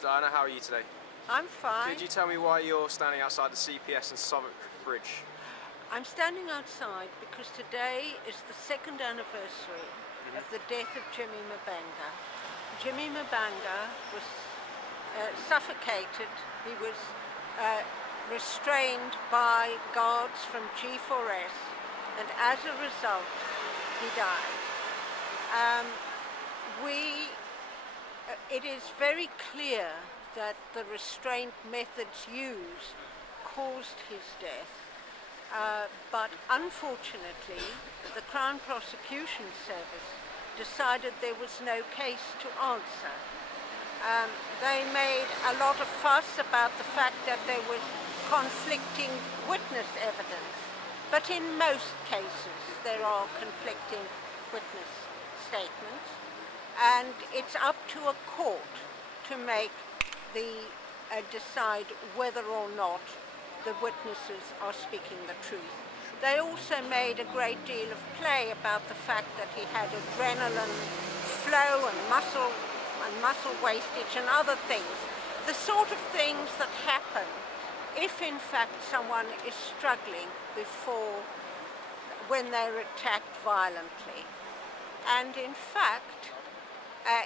Diana, how are you today? I'm fine. Could you tell me why you're standing outside the CPS and Southwark Bridge? I'm standing outside because today is the second anniversary of the death of Jimmy Mabanga. Jimmy Mabanga was suffocated. He was restrained by guards from G4S, and as a result, he died. It is very clear that the restraint methods used caused his death, but unfortunately the Crown Prosecution Service decided there was no case to answer. They made a lot of fuss about the fact that there was conflicting witness evidence, but in most cases there are conflicting witness statements, and it's up to a court to make decide whether or not the witnesses are speaking the truth. They also made a great deal of play about the fact that he had adrenaline flow and muscle wastage and other things, the sort of things that happen if in fact someone is struggling when they're attacked violently. And in fact,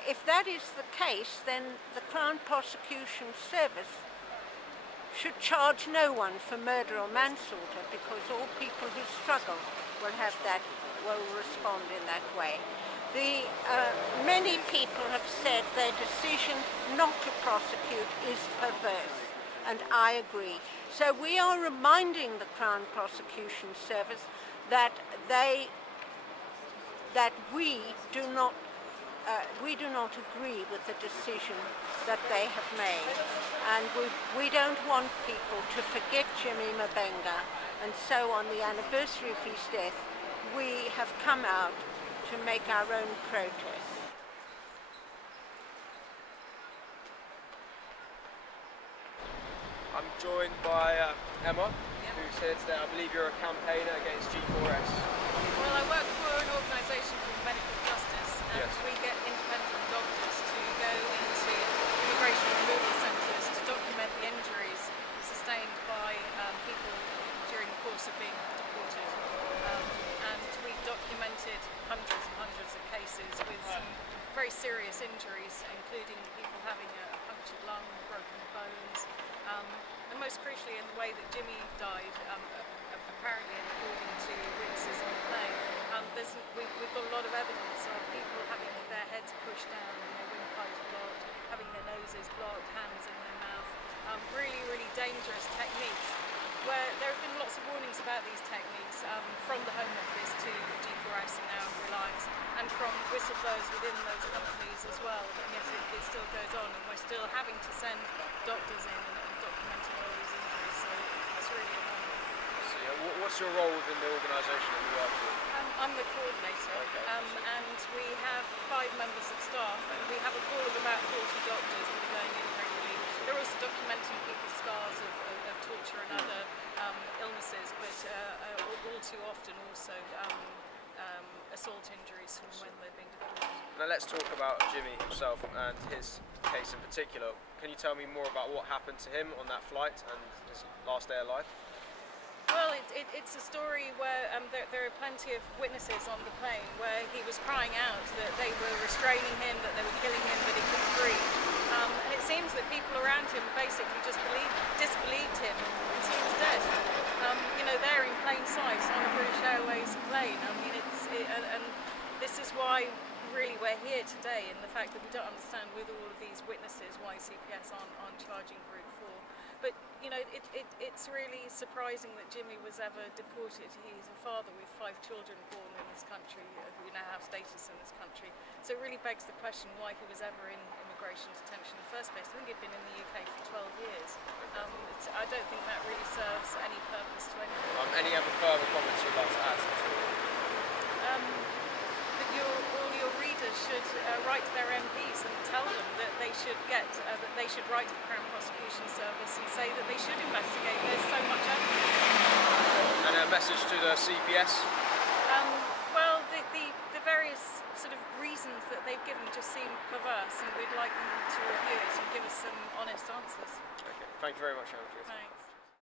if that is the case, then the Crown Prosecution Service should charge no one for murder or manslaughter, because all people who struggle will respond in that way. Many people have said their decision not to prosecute is perverse, and I agree. So we are reminding the Crown Prosecution Service that we do not agree with the decision that they have made, and we don't want people to forget Jimmy Mabanga, and so on the anniversary of his death we have come out to make our own protest. I'm joined by Emma, who's here today. I believe you're a campaigner against G4S. Well, I work for an organisation called Medical Justice, and we get independent doctors to go into immigration removal centres to document the injuries sustained by people during the course of being deported. And we documented hundreds and hundreds of cases with some very serious injuries, including people having a punctured lung, broken bones, and most crucially in the way that Jimmy died, apparently according to witnesses on the plane. We've got a lot of evidence of people having their heads pushed down and their windpipes blocked, having their noses blocked, hands in their mouth. Really, really dangerous techniques, where there have been lots of warnings about these techniques from the Home Office to G4S and now Reliance, and from whistleblowers within those companies as well. But yet it still goes on, and we're still having to send doctors in and documenting all these injuries, so it's really annoying. What's your role within the organisation that you work for? I'm the coordinator, and we have 5 members of staff, and we have a pool of about 40 doctors that are going in regularly. They're also documenting people's scars of torture and other illnesses, but all too often also assault injuries from when they've been deported. Now let's talk about Jimmy himself and his case in particular. Can you tell me more about what happened to him on that flight and his last day of life? Well, it's a story where there are plenty of witnesses on the plane where he was crying out that they were restraining him, that they were killing him, but he couldn't breathe. And it seems that people around him basically just disbelieved him until he was dead. You know, they're in plain sight on a British Airways plane. I mean, and this is why really we're here today, in the fact that we don't understand with all of these witnesses why CPS aren't charging Group 4. But you know, it's really surprising that Jimmy was ever deported. He's a father with 5 children born in this country who now have status in this country. So it really begs the question why he was ever in immigration detention in the first place. I think he'd been in the UK for 12 years. I don't think that really serves any purpose to anyone. Any other further comments you'd like to add? All your readers should write to their MPs and tell them that they should write to the Crown Prosecution Service and say that they should investigate. There's so much evidence. And a message to the CPS? Well, the various sort of reasons that they've given just just seem perverse, and we'd like them to review it and give us some honest answers. Okay, thank you very much, Emma, for your time. Thanks.